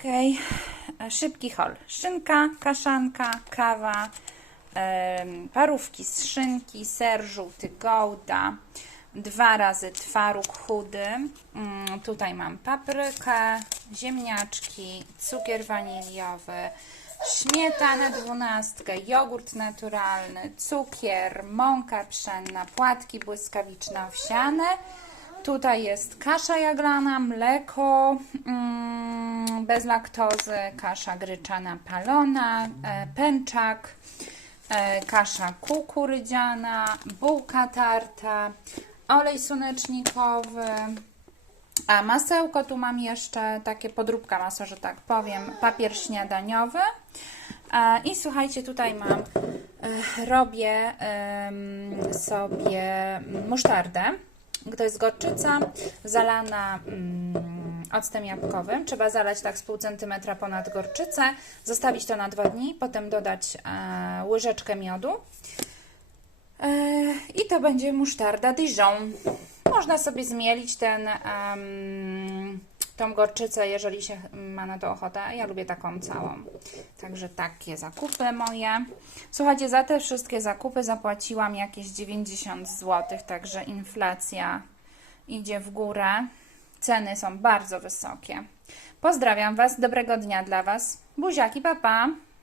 Okej, e, szybki hol. Szynka, kaszanka, kawa, parówki z szynki, ser żółty Gouda, dwa razy twaróg chudy. Mm, tutaj mam paprykę, ziemniaczki, cukier waniliowy, śmietanę dwunastkę, jogurt naturalny, cukier, mąka pszenna, płatki błyskawiczne owsiane. Tutaj jest kasza jaglana, mleko mm, bez laktozy, kasza gryczana palona, e, pęczak, e, kasza kukurydziana, bułka tarta, olej słonecznikowy, a masełko tu mam jeszcze takie podróbka masła, że tak powiem, papier śniadaniowy. E, I słuchajcie, tutaj mam, robię sobie musztardę. To jest gorczyca zalana mm, octem jabłkowym. Trzeba zalać tak z pół centymetra ponad gorczycę, zostawić to na dwa dni, potem dodać e, łyżeczkę miodu. E, I to będzie musztarda Dijon. Można sobie zmielić ten, em, tą gorczycę, jeżeli się ma na to ochotę. Ja lubię taką całą. Także takie zakupy moje. Słuchajcie, za te wszystkie zakupy zapłaciłam jakieś 90 zł, także inflacja idzie w górę. Ceny są bardzo wysokie. Pozdrawiam Was, dobrego dnia dla Was. Buziaki, papa! Pa.